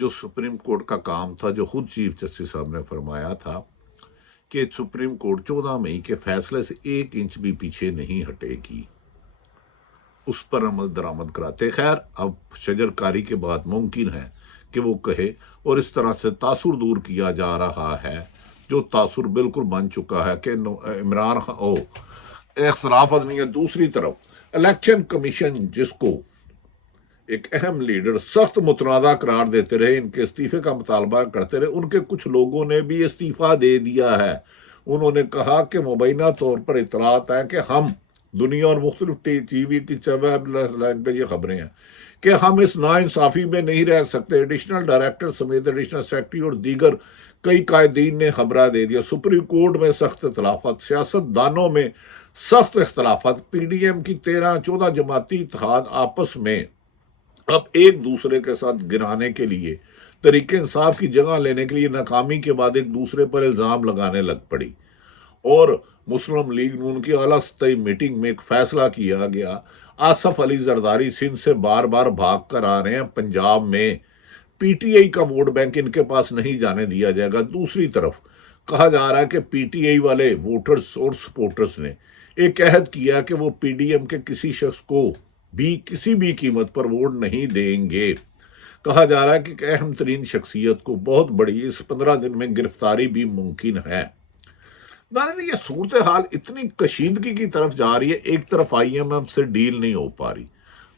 جو supreme court کا کام تھا، جو خود چیف جسٹس صاحب نے فرمایا تھا کہ سپریم کورٹ 14 مئی کے فیصلے سے 1 انچ بھی پیچھے نہیں ہٹے گی، اس پر عمل درآمد کراتے۔ خیر، اب شجر کاری کے بعد ممکن ہے کہ وہ کہے، اور اس طرح سے تاثر دور کیا جا رہا ہے، جو تاثر بالکل بن چکا ہے کہ عمران خان اختلاف نہیں ہے۔ دوسری طرف الیکشن کمیشن، جس کو ایک اہم لیڈر سخت متنازع قرار دیتے رہے، ان کے استعفے کا مطالبہ کرتے رہے، ان کے کچھ لوگوں نے بھی استعفیٰ دے دیا ہے۔ انہوں نے کہا کہ مبینہ طور پر اطلاعات ہیں کہ ہم دنیا اور مختلف ٹی وی کی ویب لائن پہ یہ خبریں ہیں کہ ہم اس ناانصافی میں نہیں رہ سکتے۔ ایڈیشنل ڈائریکٹر سمیت ایڈیشنل سیکرٹری اور دیگر کئی قائدین نے خبرہ دے دیا۔ سپریم کورٹ میں سخت اختلافات، سیاست دانوں میں سخت اختلافات، پی ڈی ایم کی 13-14 جماعتی اتحاد آپس میں اب ایک دوسرے کے ساتھ گرانے کے لیے، تحریک انصاف کی جگہ لینے کے لیے ناکامی کے بعد ایک دوسرے پر الزام لگانے لگ پڑی، اور مسلم لیگ نون کی اعلیٰ سطحی میٹنگ میں ایک فیصلہ کیا گیا۔ آصف علی زرداری سندھ سے بار بار بھاگ کر آ رہے ہیں، پنجاب میں پی ٹی آئی کا ووٹ بینک ان کے پاس نہیں جانے دیا جائے گا۔ دوسری طرف کہا جا رہا ہے کہ پی ٹی آئی والے ووٹرز اور سپورٹرز نے ایک عہد کیا کہ وہ پی ڈی ایم کے کسی شخص کو بھی کسی بھی قیمت پر ووٹ نہیں دیں گے۔ کہا جا رہا ہے کہ ایک اہم ترین شخصیت کو بہت بڑی اس 15 دن میں گرفتاری بھی ممکن ہے۔ ناظرین، یہ صورتحال اتنی کشیدگی کی طرف جا رہی ہے، ایک طرف آئی ایم ایف سے ڈیل نہیں ہو پا رہی،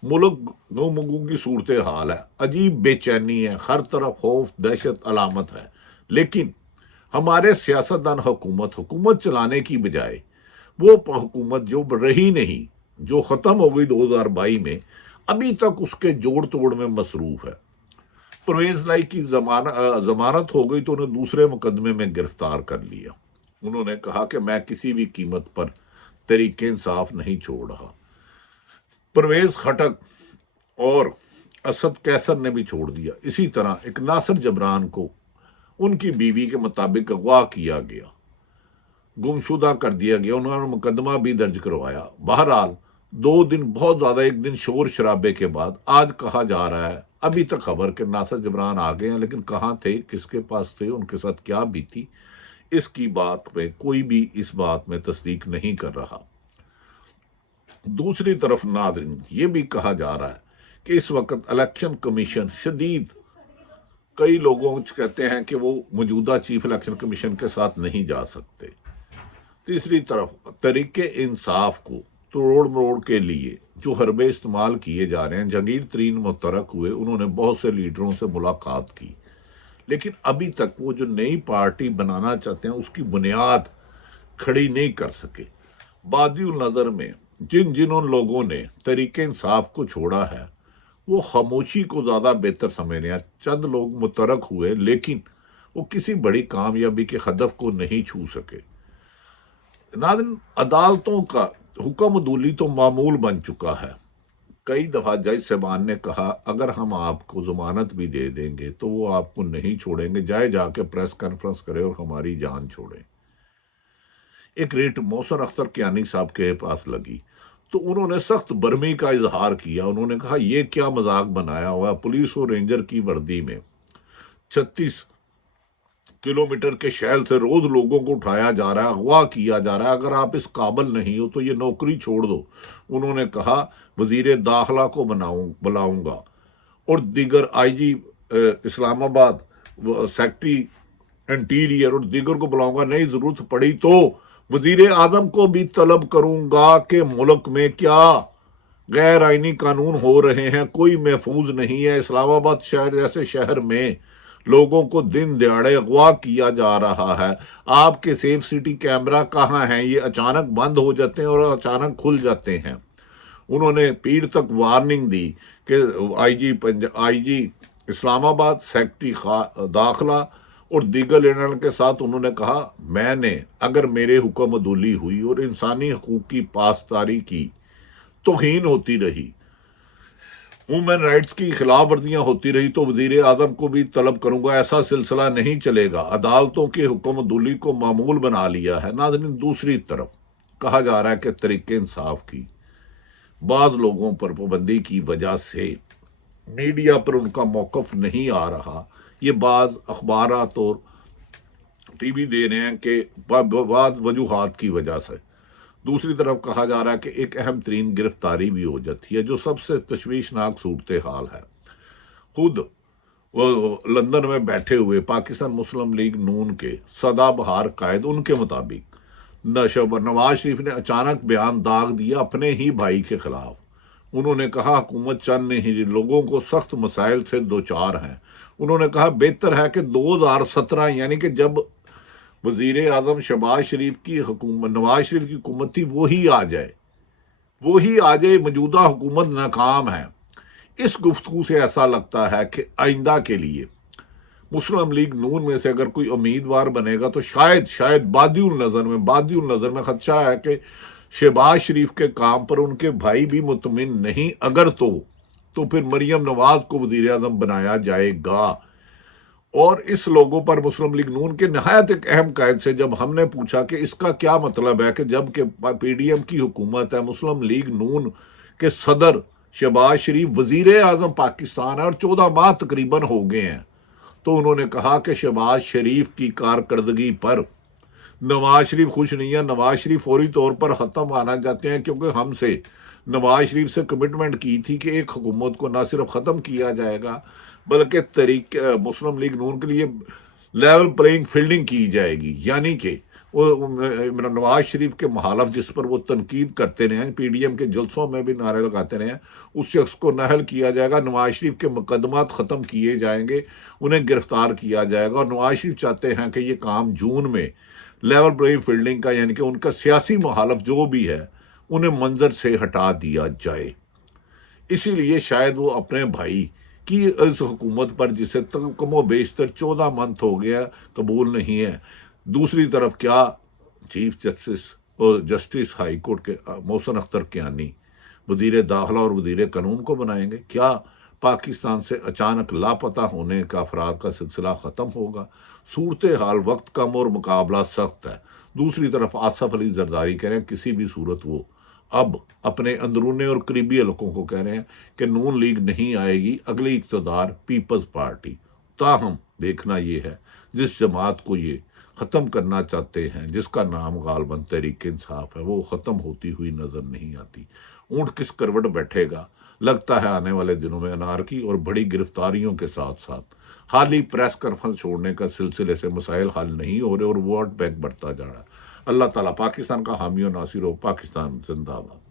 ملک گو مگو کی صورتحال ہے، عجیب بے چینی ہے، ہر طرف خوف، دہشت علامت ہے، لیکن ہمارے سیاستدان حکومت چلانے کی بجائے وہ حکومت جو رہی نہیں، جو ختم ہو گئی 2022 میں، ابھی تک اس کے جوڑ توڑ میں مصروف ہے۔ پرویز لائی کی ضمانت ہو گئی تو انہیں دوسرے مقدمے میں گرفتار کر لیا۔ انہوں نے کہا کہ میں کسی بھی قیمت پر تحریک انصاف نہیں چھوڑ رہا۔ پرویز خٹک اور اسد کیسر نے بھی چھوڑ دیا۔ اسی طرح ایک ناصر جبران کو ان کی بیوی کے مطابق اغوا کیا گیا، گمشدہ کر دیا گیا، انہوں نے مقدمہ بھی درج کروایا۔ بہرحال 2 دن بہت زیادہ، ایک دن شور شرابے کے بعد آج کہا جا رہا ہے، ابھی تک خبر کہ ناصر جبران آ گئے ہیں، لیکن کہاں تھے، کس کے پاس تھے، ان کے ساتھ کیا بھی تھی، اس کی بات میں کوئی بھی اس بات میں تصدیق نہیں کر رہا۔ دوسری طرف ناظرین، یہ بھی کہا جا رہا ہے کہ اس وقت الیکشن کمیشن شدید، کئی لوگوں کہتے ہیں کہ وہ موجودہ چیف الیکشن کمیشن کے ساتھ نہیں جا سکتے۔ تیسری طرف تحریک انصاف کو توڑ مروڑ کے لیے جو حربے استعمال کیے جا رہے ہیں، جہانگیر ترین متحرک ہوئے، انہوں نے بہت سے لیڈروں سے ملاقات کی، لیکن ابھی تک وہ جو نئی پارٹی بنانا چاہتے ہیں اس کی بنیاد کھڑی نہیں کر سکے۔ بادی النظر میں جن لوگوں نے تحریک انصاف کو چھوڑا ہے، وہ خاموشی کو زیادہ بہتر سمجھ رہے ہیں۔ چند لوگ متحرک ہوئے، لیکن وہ کسی بڑی کامیابی کے ہدف کو نہیں چھو سکے۔ ناظرین، عدالتوں کا حکم عدولی تو معمول بن چکا ہے۔ کئی دفعہ جج صاحبان نے کہا اگر ہم آپ کو ضمانت بھی دے دیں گے تو وہ آپ کو نہیں چھوڑیں گے، جا کے پریس کانفرنس کرے اور ہماری جان چھوڑیں۔ ایک ریٹ محسن اختر کیانی صاحب کے پاس لگی تو انہوں نے سخت برہمی کا اظہار کیا۔ انہوں نے کہا یہ کیا مذاق بنایا ہوا ہے، پولیس اور رینجر کی وردی میں 36 کلومیٹر کے شہر سے روز لوگوں کو اٹھایا جا رہا ہے، اغوا کیا جا رہا ہے، اگر آپ اس قابل نہیں ہو تو یہ نوکری چھوڑ دو۔ انہوں نے کہا وزیر داخلہ کو بلاؤں گا اور دیگر آئی جی اسلام آباد، سیکٹری انٹیریئر اور دیگر کو بلاؤں گا، نہیں ضرورت پڑی تو وزیر اعظم کو بھی طلب کروں گا کہ ملک میں کیا غیر آئینی قانون ہو رہے ہیں، کوئی محفوظ نہیں ہے۔ اسلام آباد شہر جیسے شہر میں لوگوں کو دن دیہڑے اغوا کیا جا رہا ہے۔ آپ کے سیف سٹی کیمرہ کہاں ہیں؟ یہ اچانک بند ہو جاتے ہیں اور اچانک کھل جاتے ہیں۔ انہوں نے پیر تک وارننگ دی کہ آئی جی اسلام آباد، سیکٹری داخلہ اور دیگر لیڈروں کے ساتھ انہوں نے کہا میں نے اگر میرے حکم عدولی ہوئی اور انسانی حقوق کی پاسداری کی توہین ہوتی رہی، ہیومن رائٹس کی خلاف ورزیاں ہوتی رہی تو وزیر اعظم کو بھی طلب کروں گا۔ ایسا سلسلہ نہیں چلے گا۔ عدالتوں کے حکم عدولی کو معمول بنا لیا ہے۔ ناظرین، دوسری طرف کہا جا رہا ہے کہ تحریک انصاف کی بعض لوگوں پر پابندی کی وجہ سے میڈیا پر ان کا موقف نہیں آ رہا، یہ بعض اخبارات اور ٹی وی دے رہے ہیں کہ بعض وجوہات کی وجہ سے۔ دوسری طرف کہا جا رہا ہے کہ ایک اہم ترین گرفتاری بھی ہو جاتی ہے، جو سب سے تشویشناک صورتحال ہے۔ خود وہ لندن میں بیٹھے ہوئے پاکستان مسلم لیگ نون کے سدا بہار قائد، ان کے مطابق نواز شریف نے اچانک بیان داغ دیا اپنے ہی بھائی کے خلاف۔ انہوں نے کہا حکومت چند نہیں لوگوں کو سخت مسائل سے دوچار ہیں۔ انہوں نے کہا بہتر ہے کہ 2017 یعنی کہ جب وزیر اعظم شہباز شریف کی حکومت، نواز شریف کی حکومت تھی، وہی آ جائے، موجودہ حکومت ناکام ہے۔ اس گفتگو سے ایسا لگتا ہے کہ آئندہ کے لیے مسلم لیگ نون میں سے اگر کوئی امیدوار بنے گا تو شاید بادی النظر میں خدشہ ہے کہ شہباز شریف کے کام پر ان کے بھائی بھی مطمئن نہیں، اگر تو پھر مریم نواز کو وزیر اعظم بنایا جائے گا۔ اور اس لوگوں پر مسلم لیگ نون کے نہایت ایک اہم قائد سے جب ہم نے پوچھا کہ اس کا کیا مطلب ہے کہ جب کہ پی ڈی ایم کی حکومت ہے، مسلم لیگ نون کے صدر شہباز شریف وزیر اعظم پاکستان ہے اور 14 ماہ تقریباً ہو گئے ہیں، تو انہوں نے کہا کہ شہباز شریف کی کارکردگی پر نواز شریف خوش نہیں ہے۔ نواز شریف فوری طور پر ختم آنا چاہتے ہیں، کیونکہ ہم سے نواز شریف سے کمٹمنٹ کی تھی کہ ایک حکومت کو نہ صرف ختم کیا جائے گا بلکہ مسلم لیگ نون کے لیے لیول پلینگ فیلڈنگ کی جائے گی، یعنی کہ نواز شریف کے مخالف جس پر وہ تنقید کرتے رہے ہیں، پی ڈی ایم کے جلسوں میں بھی نعرے لگاتے رہے ہیں، اس شخص کو نااہل کیا جائے گا، نواز شریف کے مقدمات ختم کیے جائیں گے، انہیں گرفتار کیا جائے گا۔ اور نواز شریف چاہتے ہیں کہ یہ کام جون میں لیول پلینگ فیلڈنگ کا، یعنی کہ ان کا سیاسی مخالف جو بھی ہے انہیں منظر سے ہٹا دیا جائے۔ اسی لیے شاید وہ اپنے بھائی کی اس حکومت پر، جسے کم و بیشتر 14 منتھ ہو گیا، قبول نہیں ہے۔ دوسری طرف کیا چیف جسٹس اور جسٹس ہائی کورٹ کے محسن اختر کیانی وزیر داخلہ اور وزیر قانون کو بنائیں گے؟ کیا پاکستان سے اچانک لاپتہ ہونے کا افراد کا سلسلہ ختم ہوگا؟ صورتحال وقت کم اور مقابلہ سخت ہے۔ دوسری طرف آصف علی زرداری کہہ رہے ہیں کسی بھی صورت وہ اب اپنے اندرونے اور قریبی حلقوں کو کہہ رہے ہیں کہ نون لیگ نہیں آئے گی، اگلی اقتدار پیپلز پارٹی۔ تاہم دیکھنا یہ ہے جس جماعت کو یہ ختم کرنا چاہتے ہیں، جس کا نام غالباً تحریک انصاف ہے، وہ ختم ہوتی ہوئی نظر نہیں آتی۔ اونٹ کس کروٹ بیٹھے گا؟ لگتا ہے آنے والے دنوں میں انارکی اور بڑی گرفتاریوں کے ساتھ ساتھ خالی پریس کانفرنس چھوڑنے کا سلسلے سے مسائل حل نہیں ہو رہے اور ووٹ بینک بڑھتا جا رہا ہے۔ اللہ تعالیٰ پاکستان کا حامی و ناصر ہو۔ پاکستان زندہ باد۔